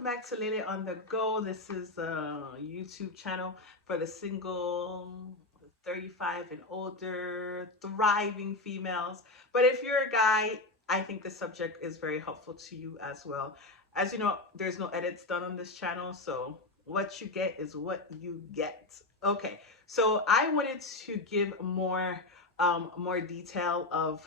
welcome back to Lele on the Go. This is a YouTube channel for the single, 35 and older, thriving females. But if you're a guy, I think the subject is very helpful to you as well. As you know, there's no edits done on this channel, so what you get is what you get. Okay, so I wanted to give more detail of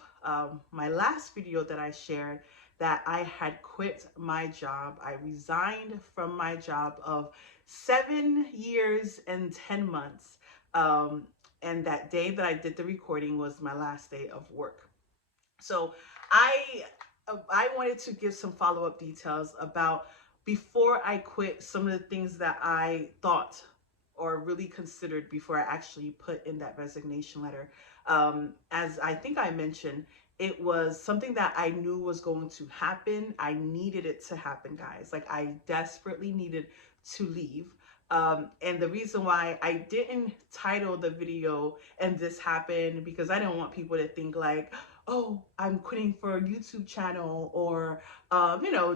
my last video that I shared, that I had quit my job. I resigned from my job of 7 years and 10 months. And that day that I did the recording was my last day of work. So I wanted to give some follow-up details about, before I quit, some of the things that I thought or really considered before I actually put in that resignation letter. As I think I mentioned, it was something that I knew was going to happen. I needed it to happen, guys. Like, I desperately needed to leave. And the reason why I didn't title the video "And This Happened," because I didn't want people to think like, oh, I'm quitting for a YouTube channel, or,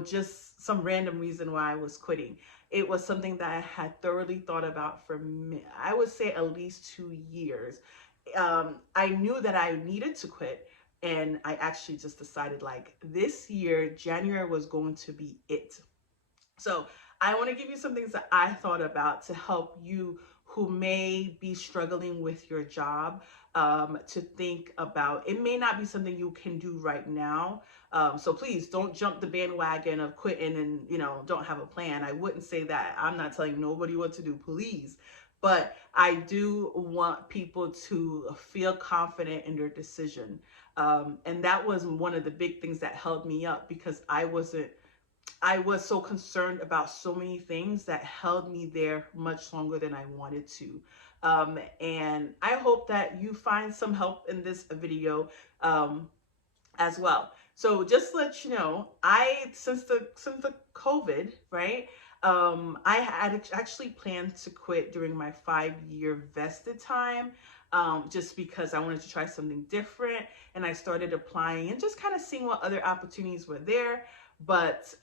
just some random reason why I was quitting. It was something that I had thoroughly thought about for, I would say, at least 2 years. I knew that I needed to quit, and I actually just decided, like, this year, January was going to be it. So I want to give you some things that I thought about to help you who may be struggling with your job, to think about. It may not be something you can do right now. So please don't jump the bandwagon of quitting and, don't have a plan. I wouldn't say that. I'm not telling nobody what to do, please. But I do want people to feel confident in their decision. And that was one of the big things that held me up, because I was so concerned about so many things that held me there much longer than I wanted to. And I hope that you find some help in this video as well. So just to let you know, since the COVID, right? I had actually planned to quit during my 5-year vested time, just because I wanted to try something different, and I started applying and just kind of seeing what other opportunities were there. But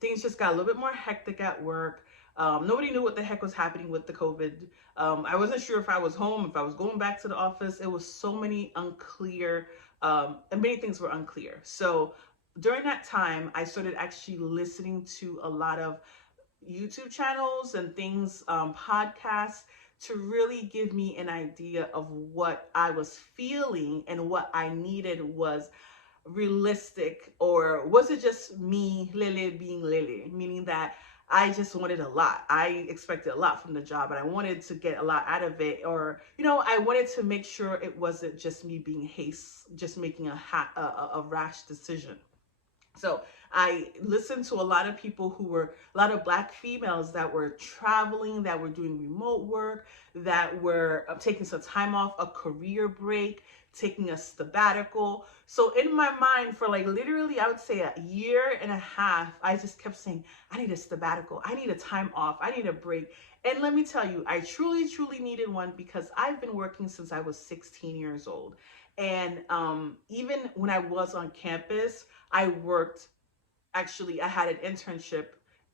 things just got a little bit more hectic at work. Nobody knew what the heck was happening with the COVID. I wasn't sure if I was home, if I was going back to the office. It was so many unclear, and many things were unclear. So during that time, I started actually listening to a lot of YouTube channels and things, podcasts, to really give me an idea of what I was feeling and what I needed was realistic, or was it just me, Lele, being Lele, meaning that I just wanted a lot. I expected a lot from the job, and I wanted to get a lot out of it. Or, I wanted to make sure it wasn't just me being just making a rash decision. So I listened to a lot of people a lot of Black females that were traveling, that were doing remote work, that were taking some time off, a career break, taking a sabbatical. So in my mind, for like literally, I would say a year and a half, I just kept saying, I need a sabbatical. I need a time off. I need a break. And let me tell you, I truly, truly needed one, because I've been working since I was 16 years old. And even when I was on campus, I worked, actually, I had an internship,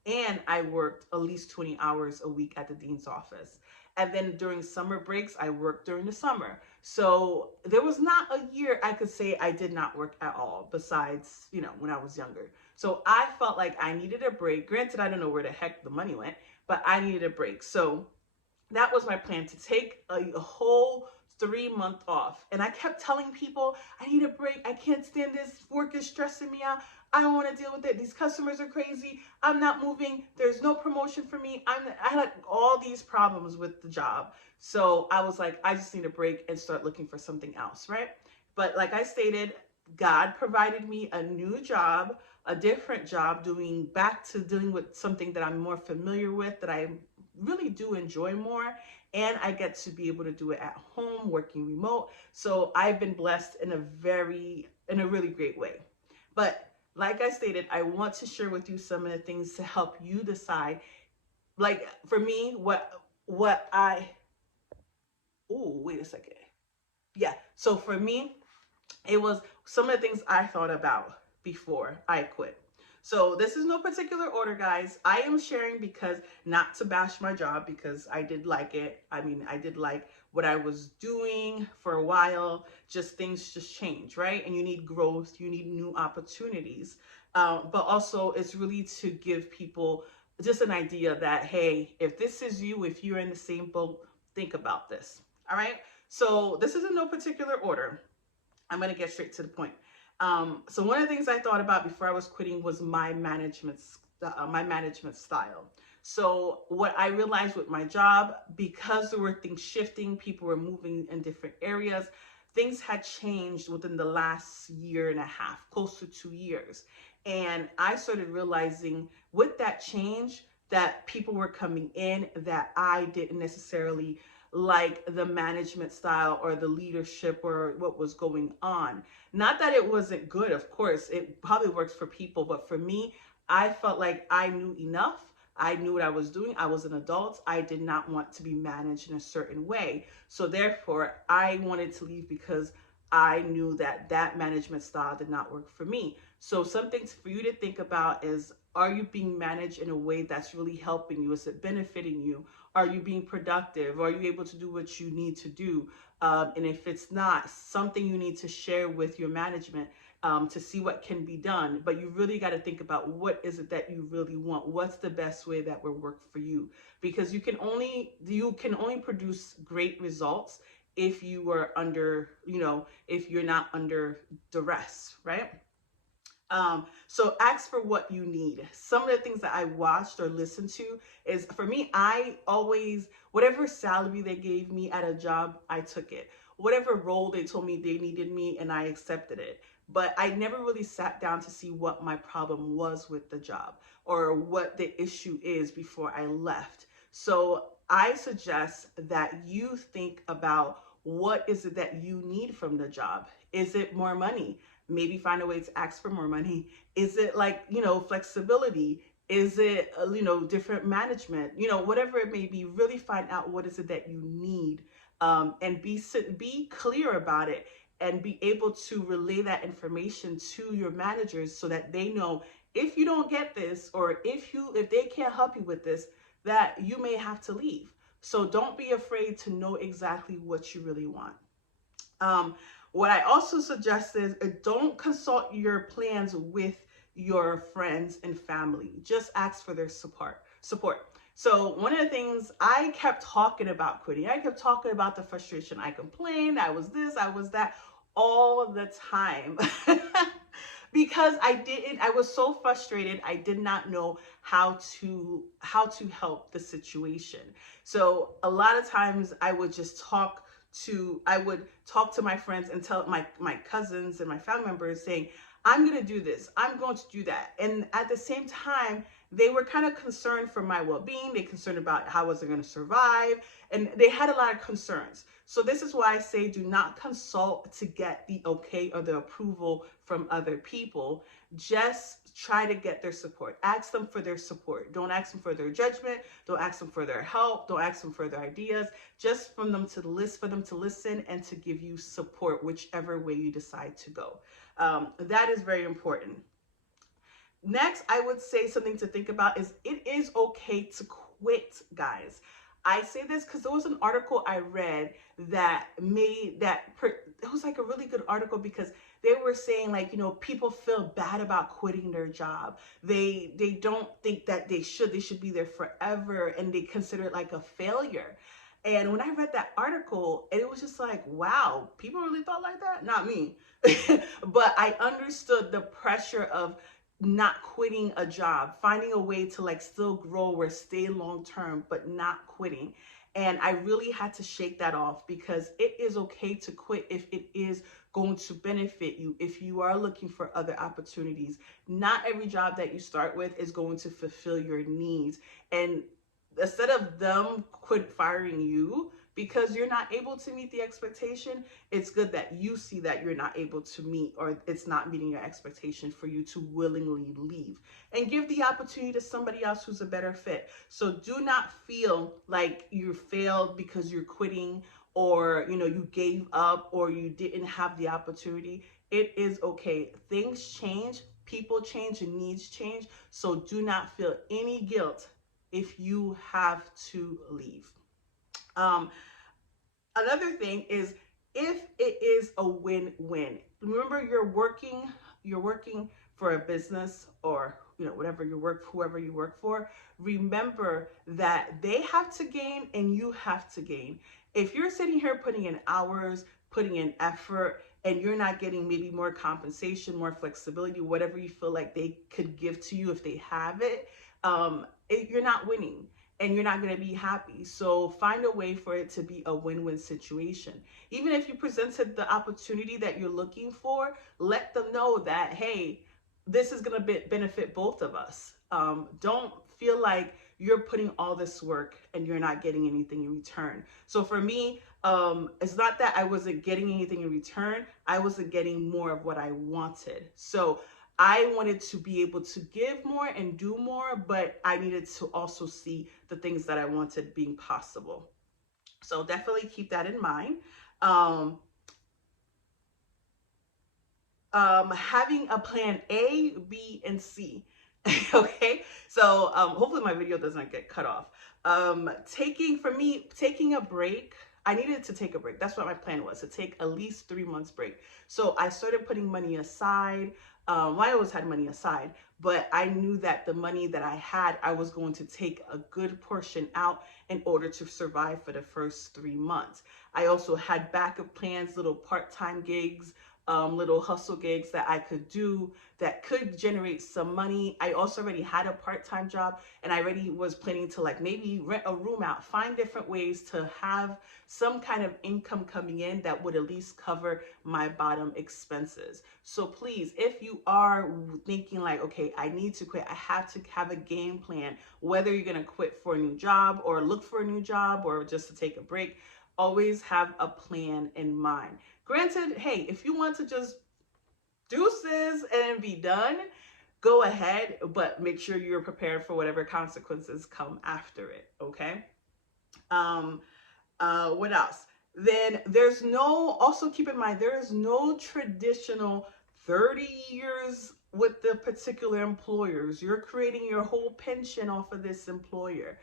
and I worked at least 20 hours a week at the dean's office. And then during summer breaks, I worked during the summer. So there was not a year I could say I did not work at all, besides, when I was younger. So I felt like I needed a break. Granted, I don't know where the heck the money went, but I needed a break. So that was my plan, to take a whole 3-month off. And I kept telling people, I need a break. I can't stand this. Work is stressing me out. I don't want to deal with it. These customers are crazy. I'm not moving. There's no promotion for me. I had all these problems with the job. So I was like, I just need a break and start looking for something else, right? But like I stated, God provided me a new job, a different job, back to dealing with something that I'm more familiar with, that I really do enjoy more, and I get to be able to do it at home, working remote. So I've been blessed in a really great way. But like I stated, I want to share with you some of the things to help you decide. Like, for me, wait a second. Yeah. So for me, it was some of the things I thought about before I quit. So this is no particular order, guys. I am sharing because not to bash my job, because I did like it. I mean, I did like what I was doing for a while. Just things just change, right? And you need growth, you need new opportunities. But also, it's really to give people just an idea that, hey, if this is you, if you're in the same boat, think about this. All right. So this is in no particular order. I'm going to get straight to the point. So one of the things I thought about before I was quitting was my management style. So what I realized with my job, because there were things shifting, people were moving in different areas, things had changed within the last year and a half, close to 2 years. And I started realizing with that change that people were coming in that I didn't necessarily like the management style or the leadership or what was going on. Not that it wasn't good, of course, it probably works for people, but for me, I felt like I knew enough. I knew what I was doing. I was an adult. I did not want to be managed in a certain way. So therefore, I wanted to leave because I knew that that management style did not work for me. So some things for you to think about is, are you being managed in a way that's really helping you? Is it benefiting you? Are you being productive? Are you able to do what you need to do? And if it's not, something you need to share with your management to see what can be done. But you really got to think about, what is it that you really want? What's the best way that will work for you? Because you can only produce great results if you are under, if you're not under duress, right? So ask for what you need. Some of the things that I watched or listened to is, for me, I always, whatever salary they gave me at a job, I took it. Whatever role they told me they needed me, and I accepted it. But I never really sat down to see what my problem was with the job or what the issue is before I left. So I suggest that you think about, what is it that you need from the job? Is it more money? Maybe find a way to ask for more money. Is it like, flexibility? Is it, different management? Whatever it may be, really find out what is it that you need, and be clear about it, and be able to relay that information to your managers so that they know, if you don't get this, or if they can't help you with this, that you may have to leave. So don't be afraid to know exactly what you really want. Um, what I also suggest is, don't consult your plans with your friends and family. Just ask for their support. So one of the things, I kept talking about quitting. I kept talking about the frustration. I complained. I was this, I was that, all the time. Because I was so frustrated. I did not know how to help the situation. So a lot of times I would talk to my friends and tell my cousins and my family members, saying, I'm going to do this, I'm going to do that. And at the same time, they were kind of concerned for my well-being. They concerned about how was I going to survive, and they had a lot of concerns. So this is why I say, do not consult to get the okay or the approval from other people. Just try to get their support. Ask them for their support. Don't ask them for their judgment. Don't ask them for their help. Don't ask them for their ideas. Just for them to listen and to give you support, whichever way you decide to go. That is very important. Next, I would say something to think about is, it is okay to quit, guys. I say this because there was an article I read that it was like a really good article, because they were saying, like, people feel bad about quitting their job. They don't think that they should be there forever, and they consider it like a failure. And when I read that article, it was just like, wow, people really thought like that? Not me. But I understood the pressure of not quitting a job, finding a way to, like, still grow or stay long term, but not quitting. And I really had to shake that off, because it is okay to quit if it is going to benefit you, if you are looking for other opportunities. Not every job that you start with is going to fulfill your needs. And instead of them quit firing you because you're not able to meet the expectation, it's good that you see that you're not able to meet, or it's not meeting your expectation, for you to willingly leave and give the opportunity to somebody else who's a better fit. So do not feel like you failed because you're quitting, or you gave up, or you didn't have the opportunity. It is okay. Things change. People change and needs change. So do not feel any guilt if you have to leave. Um, Another thing is, if it is a win-win, remember you're working for a business, or whatever you work, whoever you work for, remember that they have to gain and you have to gain. If you're sitting here putting in hours, putting in effort, and you're not getting maybe more compensation, more flexibility, whatever you feel like they could give to you if they have it, you're not winning and you're not going to be happy. So find a way for it to be a win-win situation. Even if you presented the opportunity that you're looking for, let them know that, hey, this is going to benefit both of us. Don't feel like you're putting all this work and you're not getting anything in return. So for me, it's not that I wasn't getting anything in return. I wasn't getting more of what I wanted. So I wanted to be able to give more and do more, but I needed to also see the things that I wanted being possible. So definitely keep that in mind. Um, Having a plan A, B, and C. Okay, so hopefully my video doesn't get cut off. Taking a break. I needed to take a break. That's what my plan was, to take at least 3 months break. So I started putting money aside. I always had money aside, but I knew that the money that I had, I was going to take a good portion out in order to survive for the first 3 months. I also had backup plans, little part-time gigs, little hustle gigs that I could do that could generate some money. I also already had a part-time job, and I already was planning to like maybe rent a room out, find different ways to have some kind of income coming in that would at least cover my bottom expenses. So please, if you are thinking like, okay, I need to quit, I have to have a game plan, whether you're going to quit for a new job or look for a new job or just to take a break, always have a plan in mind. Granted, hey, if you want to just deuces and be done, go ahead, but make sure you're prepared for whatever consequences come after it, okay? Um, what else? Then also keep in mind, there is no traditional 30 years with the particular employers. You're creating your whole pension off of this employer.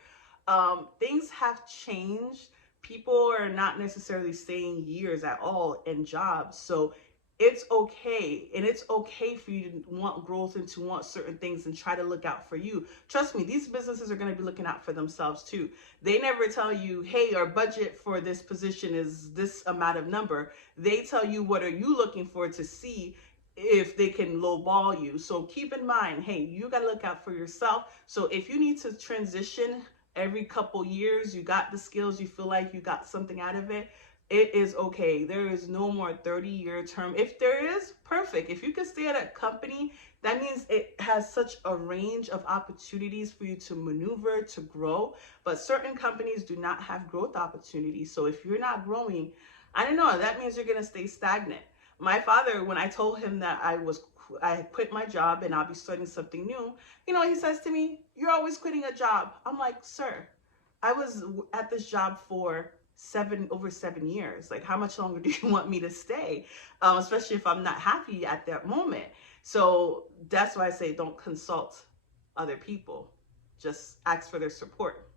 Things have changed. People are not necessarily staying years at all in jobs. So it's okay. And it's okay for you to want growth and to want certain things and try to look out for you. Trust me, these businesses are going to be looking out for themselves too. They never tell you, hey, our budget for this position is this amount of number. They tell you, what are you looking for, to see if they can lowball you. So keep in mind, hey, you got to look out for yourself. So if you need to transition every couple years, you got the skills, you feel like you got something out of it, it is okay. There is no more 30-year term. If there is, perfect. If you can stay at a company, that means it has such a range of opportunities for you to maneuver, to grow. But certain companies do not have growth opportunities. So if you're not growing, I don't know, that means you're going to stay stagnant. My father, when I told him that I quit my job and I'll be starting something new, he says to me, "You're always quitting a job." I'm like, "Sir, I was at this job for over 7 years. Like, how much longer do you want me to stay? Especially if I'm not happy at that moment." So that's why I say don't consult other people. Just ask for their support.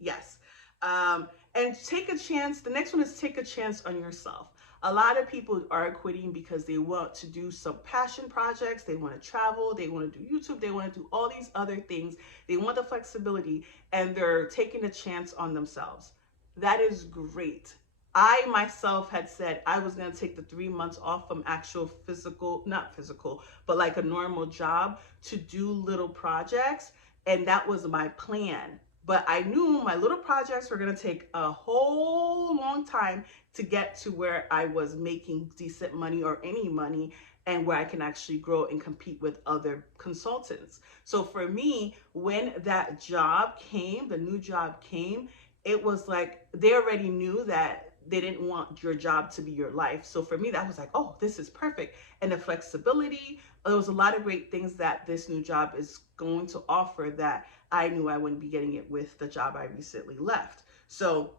Yes. And take a chance. The next one is take a chance on yourself. A lot of people are quitting because they want to do some passion projects. They want to travel. They want to do YouTube. They want to do all these other things. They want the flexibility, and they're taking a chance on themselves. That is great. I myself had said I was going to take the 3 months off from actual physical, not physical, but like a normal job, to do little projects. And that was my plan. But I knew my little projects were going to take a whole long time to get to where I was making decent money or any money, and where I can actually grow and compete with other consultants. So for me, when that job came, the new job came, it was like they already knew that they didn't want your job to be your life. So for me, that was like, oh, this is perfect. And the flexibility, there was a lot of great things that this new job is going to offer that I knew I wouldn't be getting it with the job I recently left. So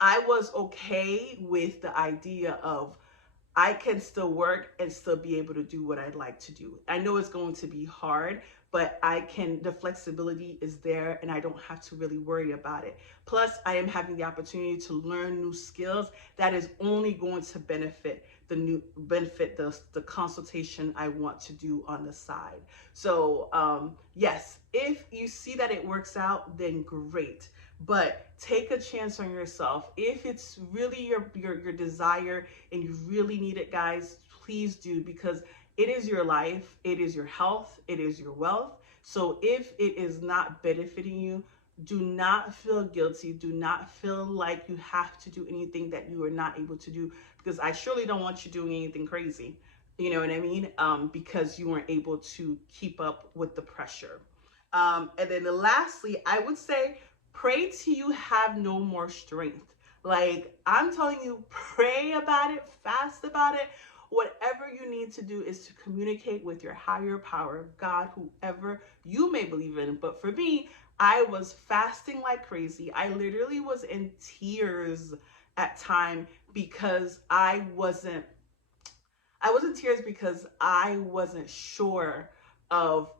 I was okay with the idea of I can still work and still be able to do what I'd like to do. I know it's going to be hard, but the flexibility is there and I don't have to really worry about it. Plus, I am having the opportunity to learn new skills that is only going to benefit the consultation I want to do on the side. So, yes, if you see that it works out, then great. But take a chance on yourself. If it's really your desire and you really need it, guys, please do, because it is your life, it is your health, it is your wealth. So if it is not benefiting you, do not feel guilty. Do not feel like you have to do anything that you are not able to do, because I surely don't want you doing anything crazy. You know what I mean? Because you weren't able to keep up with the pressure. And then lastly, I would say pray till you have no more strength. Like, I'm telling you, pray about it, fast about it. Whatever you need to do is to communicate with your higher power, God, whoever you may believe in. But for me, I was fasting like crazy. I literally was in tears at time because I was in tears because I wasn't sure of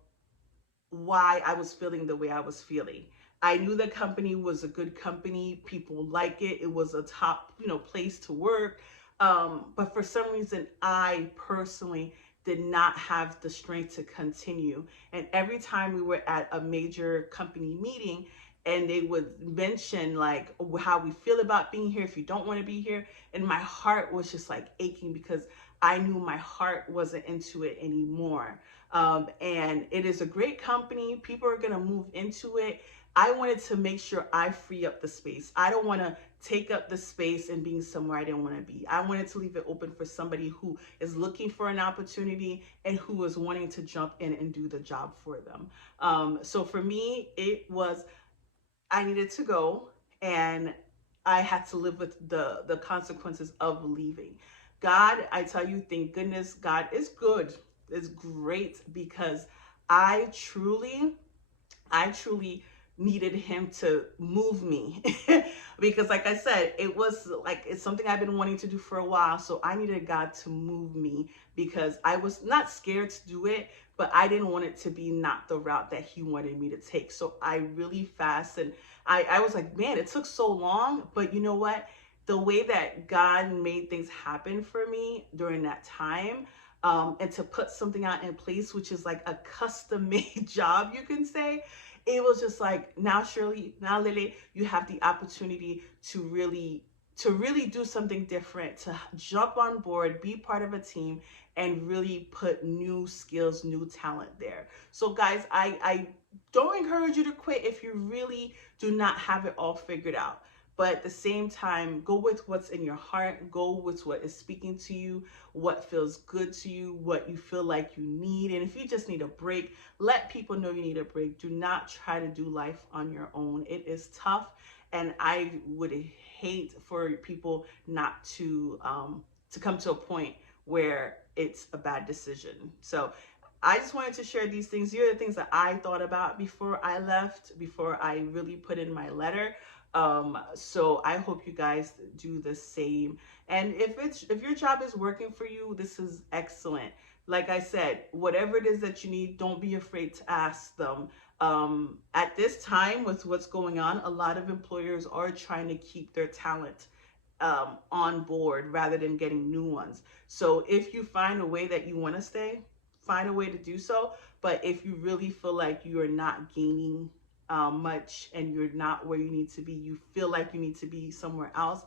why I was feeling the way I was feeling. I knew the company was a good company. People like it. It was a top, place to work. But for some reason, I personally did not have the strength to continue. And every time we were at a major company meeting and they would mention like how we feel about being here, if you don't want to be here. And my heart was just like aching because I knew my heart wasn't into it anymore. And it is a great company. People are going to move into it. I wanted to make sure I free up the space. I don't want to take up the space and being somewhere I didn't want to be. I wanted to leave it open for somebody who is looking for an opportunity and who is wanting to jump in and do the job for them. So for me, I needed to go, and I had to live with the consequences of leaving. God, I tell you, thank goodness God is good. It's great because I truly I truly needed him to move me because like I said, it's something I've been wanting to do for a while. So I needed God to move me because I was not scared to do it, but I didn't want it to be not the route that he wanted me to take. So I really fast, and I was like, man, it took so long, but you know what? The way that God made things happen for me during that time, and to put something out in place, which is like a custom made job, you can say, it was just like, now Shirley, now Lily, you have the opportunity to really do something different, to jump on board, be part of a team, and really put new skills, new talent there. So guys, I don't encourage you to quit if you really do not have it all figured out. But at the same time, go with what's in your heart, go with what is speaking to you, what feels good to you, what you feel like you need. And if you just need a break, let people know you need a break. Do not try to do life on your own. It is tough, and I would hate for people not to come to a point where it's a bad decision. So I just wanted to share these things. These are the things that I thought about before I left, before I really put in my letter. So I hope you guys do the same. And if your job is working for you, this is excellent. Like I said, whatever it is that you need, don't be afraid to ask them. At this time, with what's going on, a lot of employers are trying to keep their talent on board rather than getting new ones. So if you find a way that you want to stay, find a way to do so. But if you really feel like you are not gaining much and you're not where you need to be, you feel like you need to be somewhere else,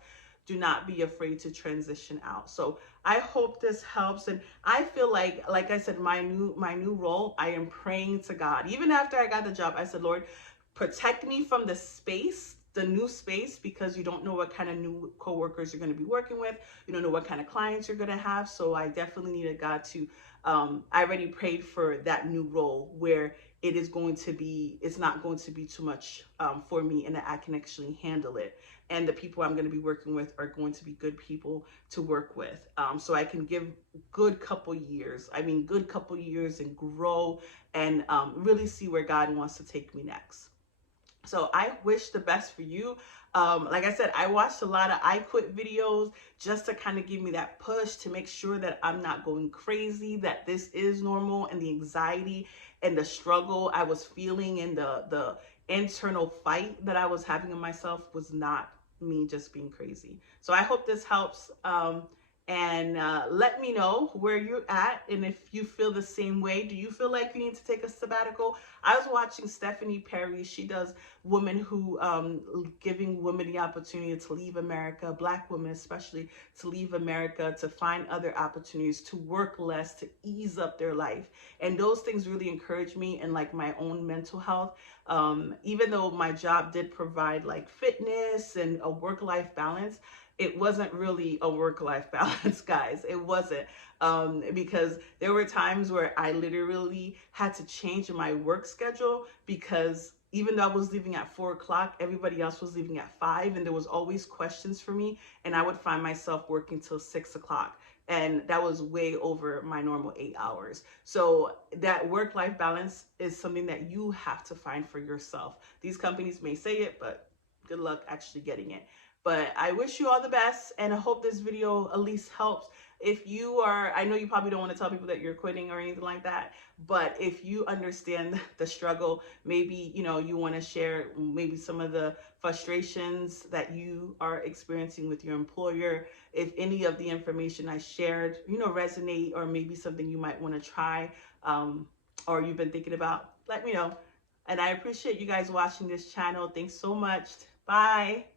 do not be afraid to transition out. So I hope this helps. And I feel like I said, my new role, I am praying to God. Even after I got the job, I said, Lord, protect me from the new space, because you don't know what kind of new coworkers you're going to be working with. You don't know what kind of clients you're going to have. So I definitely needed God to, I already prayed for that new role where it's not going to be too much for me, and that I can actually handle it. And the people I'm going to be working with are going to be good people to work with. So I can give good couple years and grow and really see where God wants to take me next. So I wish the best for you. Like I said, I watched a lot of I quit videos just to kind of give me that push to make sure that I'm not going crazy, that this is normal, and the anxiety and the struggle I was feeling and the internal fight that I was having in myself was not me just being crazy. So I hope this helps. And let me know where you're at and if you feel the same way. Do you feel like you need to take a sabbatical? I was watching Stephanie Perry. She does women who giving women the opportunity to leave America, Black women especially, to leave America, to find other opportunities, to work less, to ease up their life. And those things really encourage me in like my own mental health. Even though my job did provide like fitness and a work-life balance, it wasn't really a work-life balance, guys. It wasn't. Because there were times where I literally had to change my work schedule because even though I was leaving at 4 o'clock, everybody else was leaving at 5, and there was always questions for me, and I would find myself working till 6 o'clock. And that was way over my normal 8 hours. So that work-life balance is something that you have to find for yourself. These companies may say it, but good luck actually getting it. But I wish you all the best, and I hope this video at least helps. If you are, I know you probably don't want to tell people that you're quitting or anything like that, but if you understand the struggle, maybe, you know, you want to share maybe some of the frustrations that you are experiencing with your employer. If any of the information I shared, you know, resonate, or maybe something you might want to try, or you've been thinking about, let me know. And I appreciate you guys watching this channel. Thanks so much. Bye.